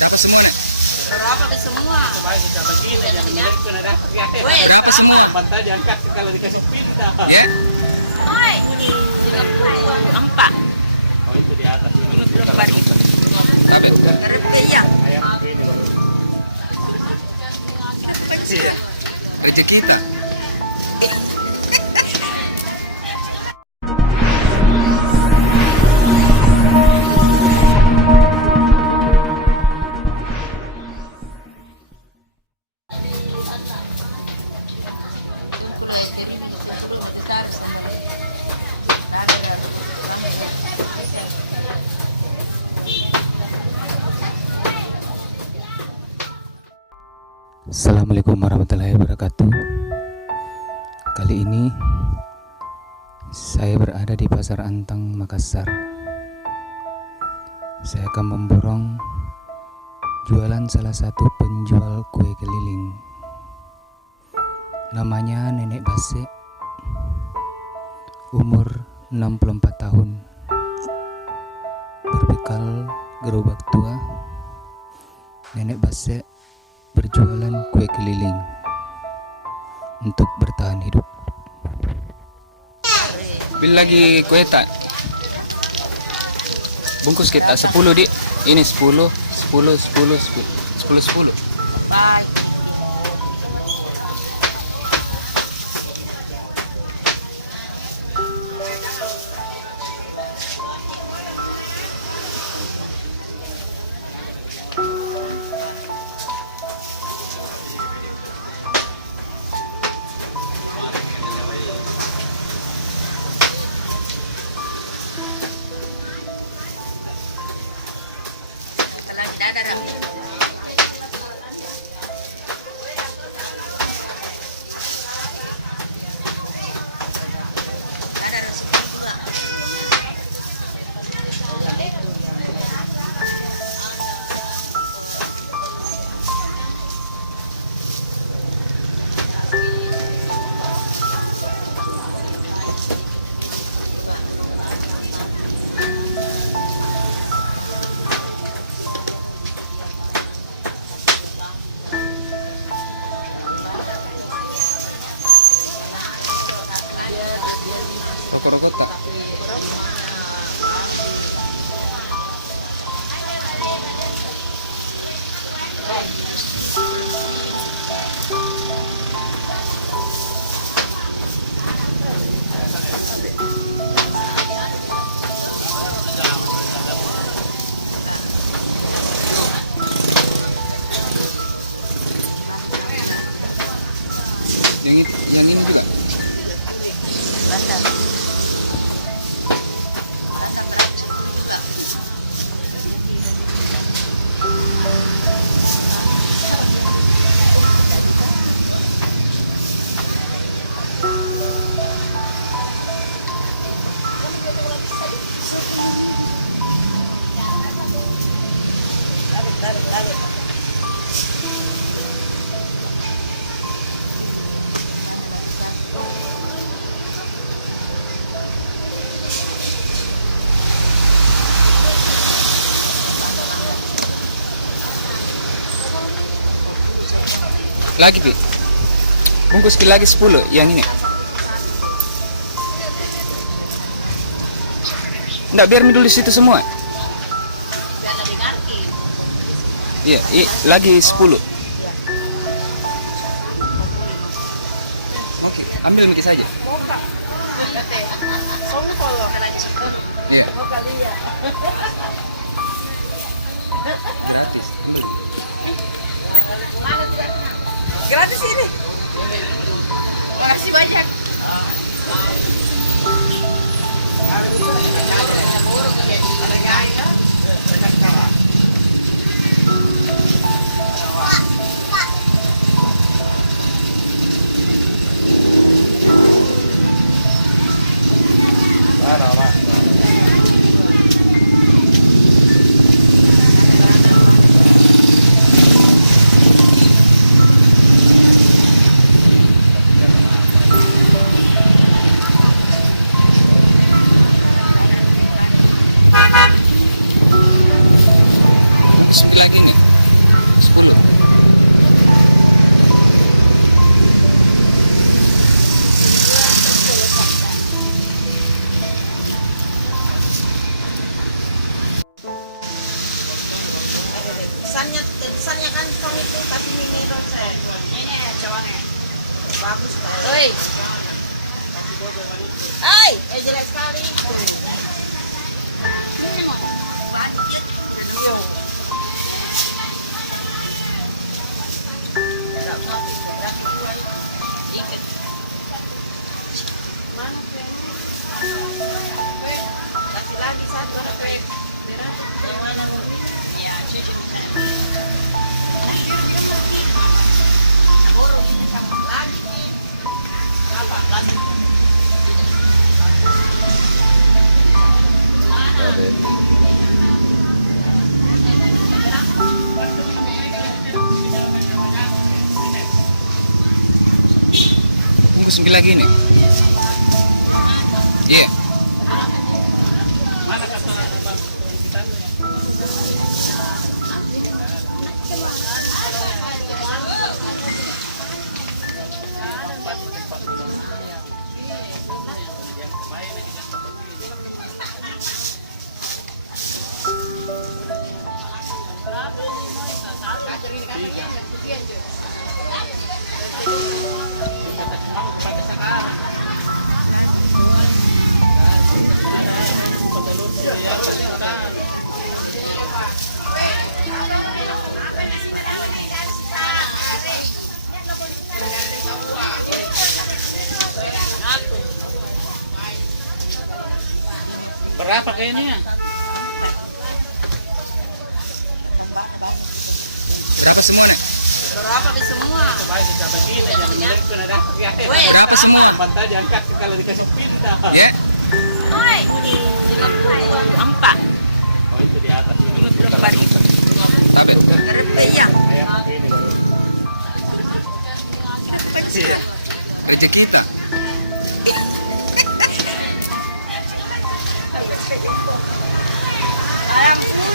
Berapa semua, Nek? Berapa di semua? Berapa semua? Ya. Empat. Tabe. Iya. Rezeki kita. Tumpul ay terribile, tumpul na detar sama le. Dada kami ya. Assalamualaikum warahmatullahi wabarakatuh. Kali ini saya berada di Pasar Antang, Makassar. Saya akan memborong jualan salah satu penjual kue keliling. Namanya Nenek Base, umur 64 tahun, berbekal gerobak tua. Nenek Base berjualan kue keliling untuk bertahan hidup. Beli lagi kue tak? Bungkus kita 10 di. Ini 10. Bye. Lagi dada dah. Dada dah 10 pula. Rokok-rokok tak? Yang ini juga? Bandang berapa 10 juga. Lagi Pi. Bungkus lagi 10 yang ini. Enggak, biar dulu di situ semua. Biar lebih ngaki. Iya, lagi 10. Oke, ambil Miki saja. Kamu kalau lagi 10. Iya. Gratis, ambil. Gratis ini. Makasih banyak. lagi nih. 10. Pesannya kan kasih mini rose. Ini cawane. Bagus. Oi. Hai, jelek sekali. Ini mau banyak ya. Iya. Dikit. Mana kuenya? Kue, lagi satu mana kue? Yang mana ini? Ya, saya bisa. Nah, dia ngerti. Borong ini sama lagi. Apa? Lagi. Bungkus mungkin lagi nih. Iya. Pakai ini ya? Tambah banyak. Berapa semua, Nek? Berapa di semua? Berapa semua? Kalau dikasih pindah. Ya. Oi. 4. Oh, itu di atas. Tabe. Gerepe ya. Kita banyak sekali. Rezeki kita. Ayam pun